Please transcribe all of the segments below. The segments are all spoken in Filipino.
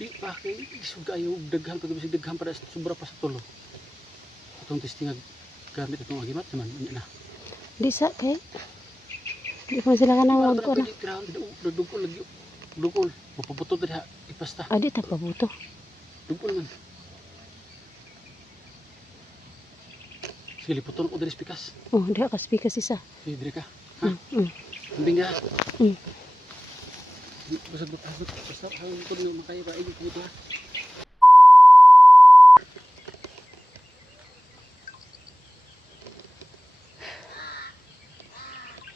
Di pa kay isog kayo daghan pag bisig daghan para sobra pa sa tulo. Atong testing gamit itong agimat naman anya na. Di sa kay. Di pa sila ka nang Wala wag ko na. dugol lagi. Dugol mapuputo diha ipasta. Adi ta pabuto. Dugol man. Sige liputon ko diri sa pikas. Oh, di ka speaker isa. Sige diri ka. Mm. Mm. Kambing ka. Mm. Basta basta basta hangin ko na makaya ba ini dito ha.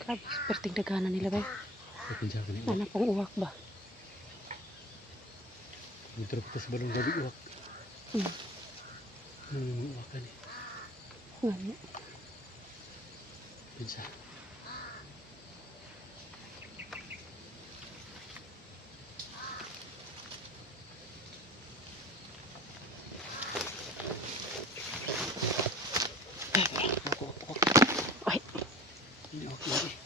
Grabe, perting daghanan nila ba? Uwak ba? Dito balong gabi uwak. Hmm. Ano yung uwak ka? Ngano? Pinsa. Ako, Hindi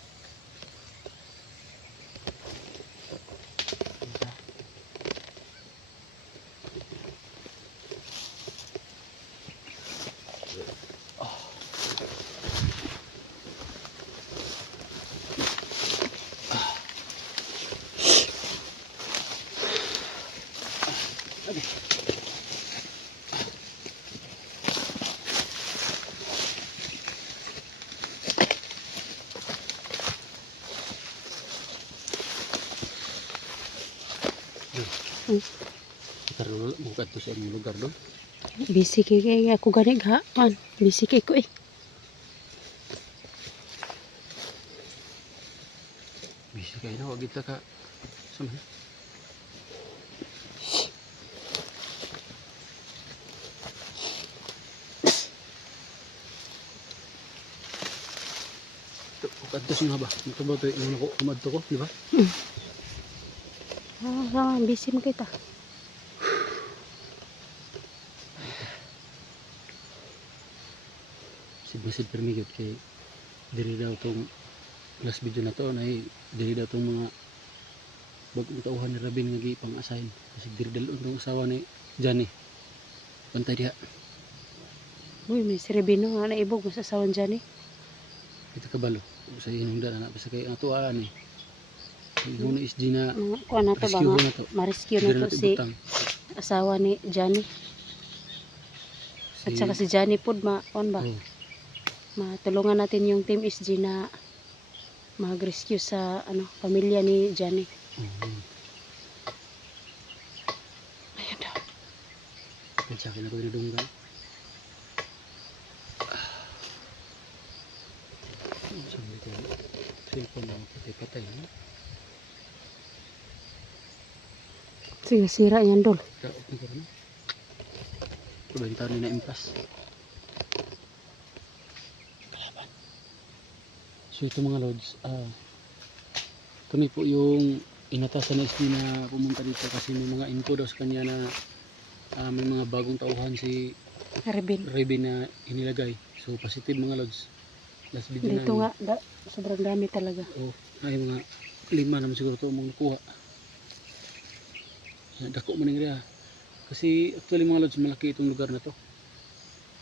Hmm. Karon mo kadto sa imong lugar do. busy kay kay ako gani ga. Man, busy kay ko eh. Busy kayo na wag kita ka sama. Kadto nga ba? Ito ba ito yung kumadto ko, di ba? Ah, ah, busy mo kita. Sid-sid permi gyud kay diri daw tong last video na to na diri daw tong mga bagong tauhan ni Rabin nga gi pang-assign kasi diri dalon tong asawa ni Johnny. Bantay diha. Uy, may siribino nga naibog mo sa sawan dyan eh. Kita kabalo sa hinungdan anak sa kay ang tuwaan ni. Mo na SG na kuha na to ba rescue nga? na to. Ma-rescue na na to si asawa ni Johnny. At saka si Johnny Pod ma, on ba? Oh, Matulungan natin yung Team SG na mag-rescue sa ano pamilya ni Johnny. oh, oh. Ayun daw. Kaya akin ako dinudunggan. Sabi ko, cellphone lang patay-patay. No? Sige, sira yan dol. Ka na. Impas. Kalaban. So ito mga lods, ah, kami po yung inatasan na SD na pumunta dito kasi may mga info daw sa kanya na ah, may mga bagong tauhan si Rebin. Rebe na inilagay. So positive mga lods. Last video Dito namin. nga, da, sobrang dami talaga. Oh, ay mga lima naman siguro to mong nakuha. Dako man nga Kasi actually mga lods, malaki itong lugar na to.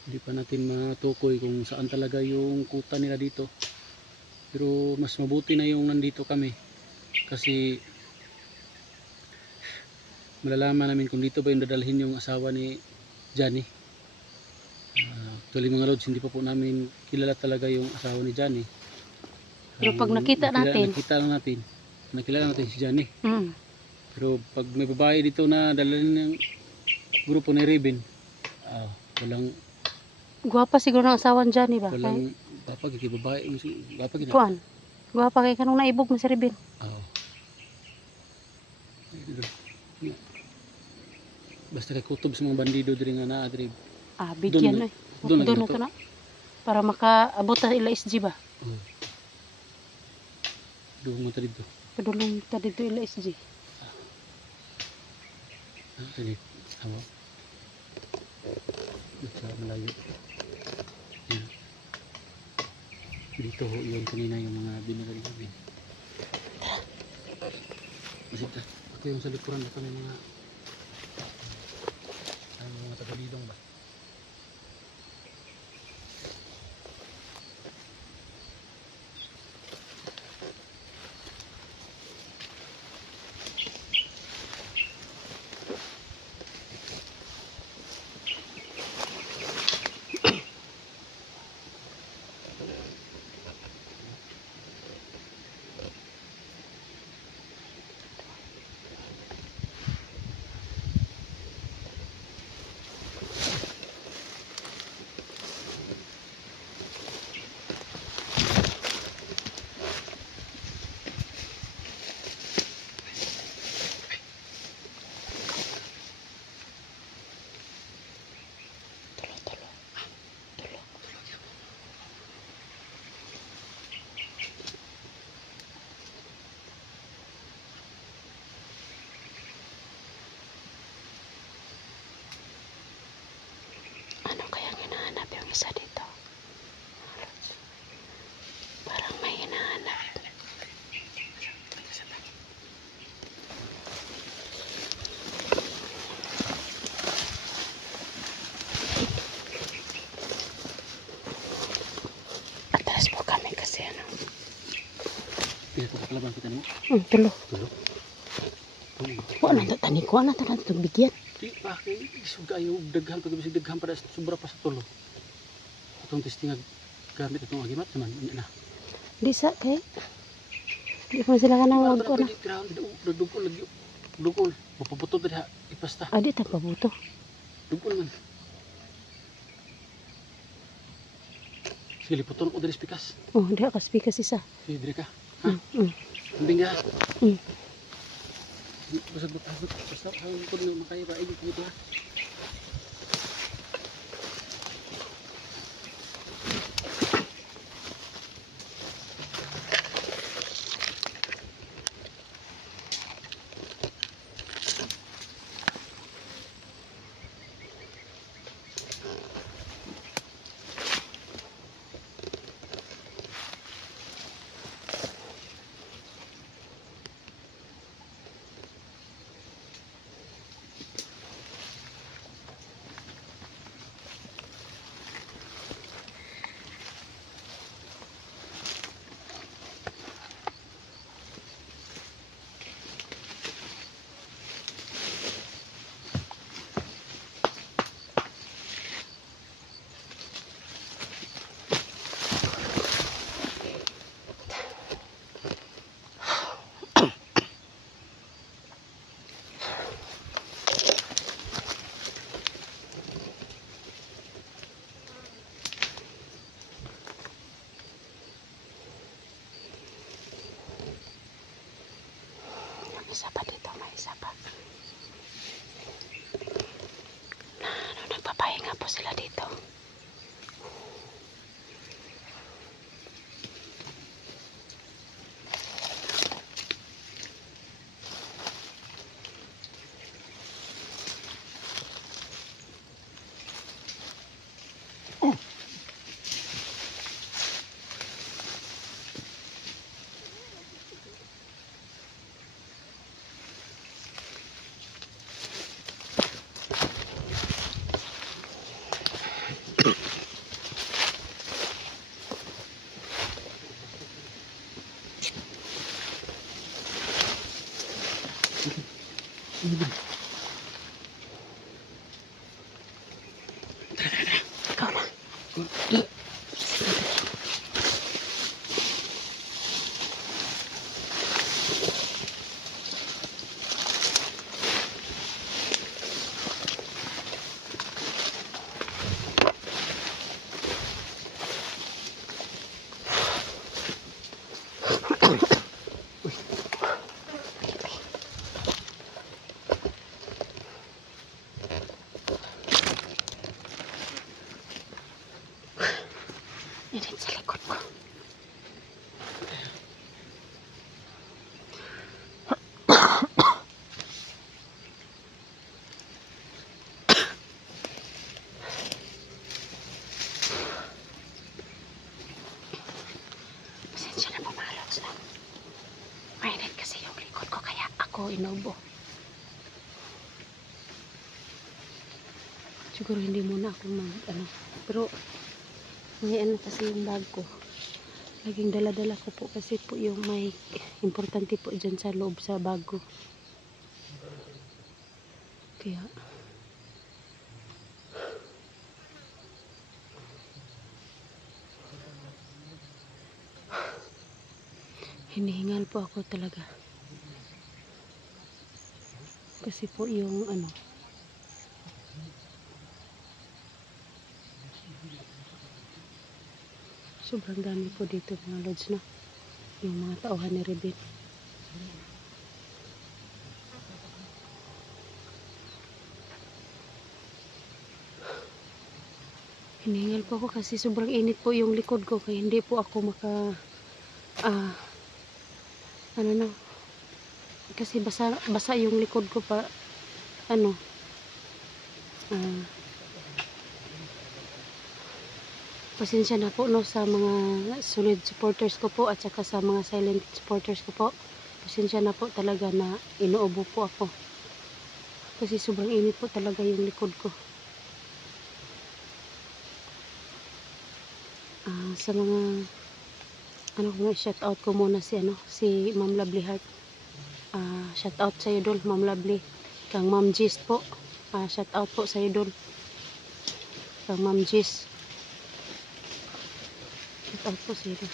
Hindi pa natin matukoy kung saan talaga yung kuta nila dito. Pero mas mabuti na yung nandito kami. Kasi malalaman namin kung dito ba yung dadalhin yung asawa ni Johnny. Ah, actually mga lods, hindi pa po namin kilala talaga yung asawa ni Johnny. Pero pag nakita nakilala- natin- Nakita lang natin. Nakilala natin si Johnny. Mm. Pero pag may babae dito na dalhin ng grupo ni Raven, ah, walang, Guwapa siguro ng asawan Johnny ba? Kay, walang, bapa, kiki babae, bapa, gina. kuan. Guwapa kay kanong naibog mo si Rebin. Oo. Basta kay kutob sa mga bandido diri nga naa diri. Ah, bigyan Doon- eh. doon Doon lagi na. Para makaabot sa ila SG ba? Oh. Dugo mo ta dito. Padulong ta dito ila SG. Sige. Hawa. Basta malayo. Yan. Dito ho yun kanina yung mga binalali namin. Masita. Ito yung sa likuran. Ito may mga ano, mga tagalidong ba? Kakalaban kita nimo. Hmm, tulo. Tulo. Tulo. Wala na tani ko na tanan to bigyan. Di pa isog kayo daghan pag bisig daghan para sobra pa sa tulo. Atong testing gamit atong agimat naman ina na. Di sa kay Di pa sila kanang Wala wag ko na. dugol lagi. Dugol. Mapaputo diha ipasta. Adi ta pabuto. Dugol man. Sige, liputon ko diri sa pikas. Oh, di ka speaker isa. Sige, diri ka. Ha? Hmm. hmm. Kambing ka. Hmm. Basta basta ko na makaya ba ay dito ha. Isa pa dito, may isa pa. Na, ano, nagpapahinga po sila dito. Ikaw na. Di. Inubo. Siguro hindi muna ako mag ano. Pero may ano kasi yung bag ko. Laging dala-dala ko po kasi po yung may importante po dyan sa loob sa bag ko. Kaya hinihingal po ako talaga. Kasi po yung ano Sobrang dami po dito mga lods no. Yung mga tauhan ni Rebin. Hinihingal po ako kasi sobrang init po yung likod ko kaya hindi po ako maka ah ano na kasi basa basa yung likod ko pa ano ah Pasensya na po no sa mga solid supporters ko po at saka sa mga silent supporters ko po. Pasensya na po talaga na inuubo po ako. Kasi sobrang init po talaga yung likod ko. Ah, sa mga ano ko shout out ko muna si ano si Ma'am Lovely Heart. Ah, shout out sa iyo Ma'am Lovely. Kang Ma'am Gis po. Ah, shout out po sa iyo. Kang Ma'am Gis. Shout out po sa iyo dol.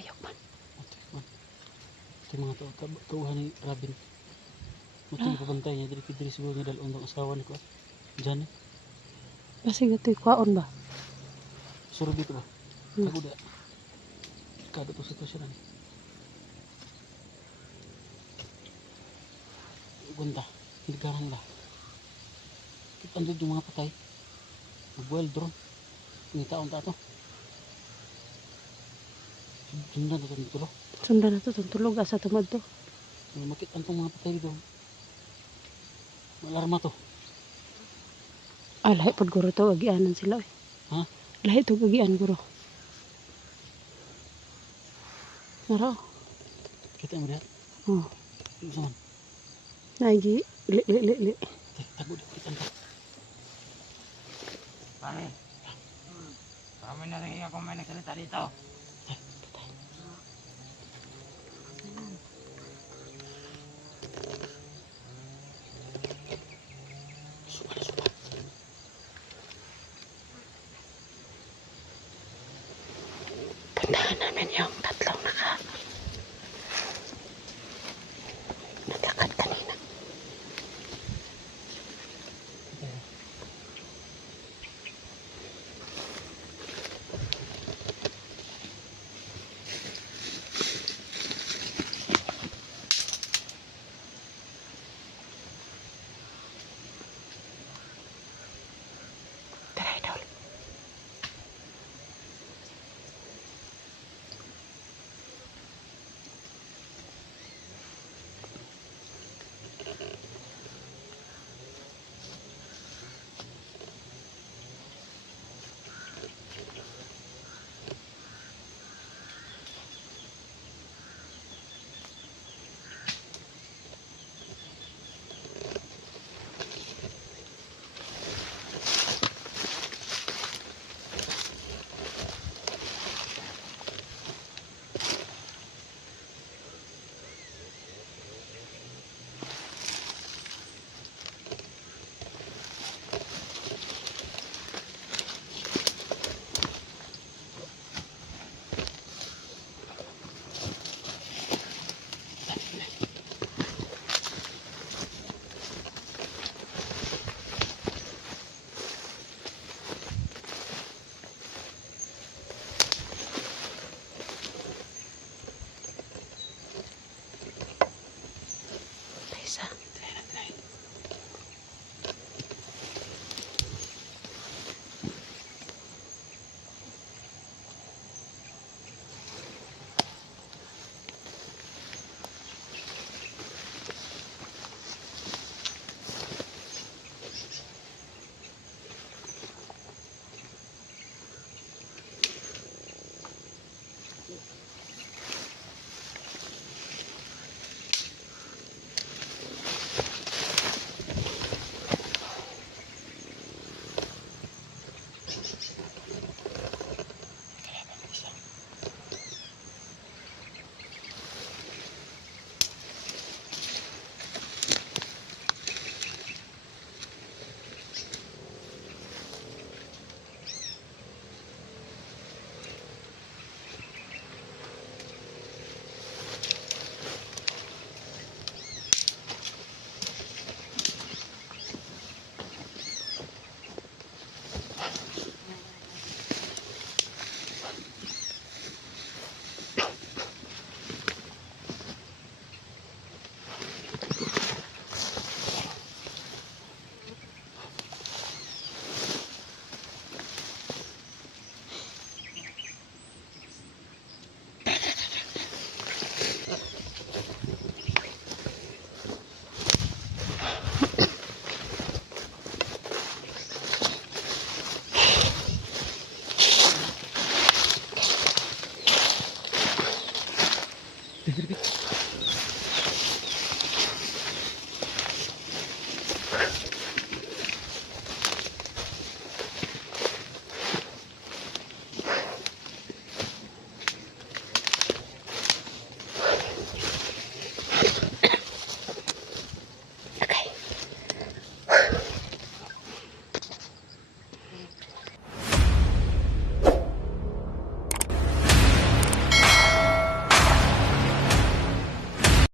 Nagkuyog man. Ito yung mga tao, tab- tauhan ni Robin. Mati Ah. pabantay niya, dili kidiri siguro niya dalawang ng asawa ni ko. Diyan eh, Kasi gato'y kwaon ba? suro dito ba? Hmm. Ako da. Kado to sitwasyon ani. Gunda, hindi karan ba? Kita andun yung mga patay. Mag-well drone. Hindi taon ta to. Sundan na itong tulo. Sundan na to, itong tulog asa tumad to. Makita itong mga patay dito. Malarma to. Ah, lahi pod guro to, agianan sila eh. Ha? Lahi to, agian guro. Naro, Kita mo dihat. oh, Ano saman? nagi, li, li, li, li. Tago kita ta. Pare. Kami na rin ako may nagsalita dito. Dur bir.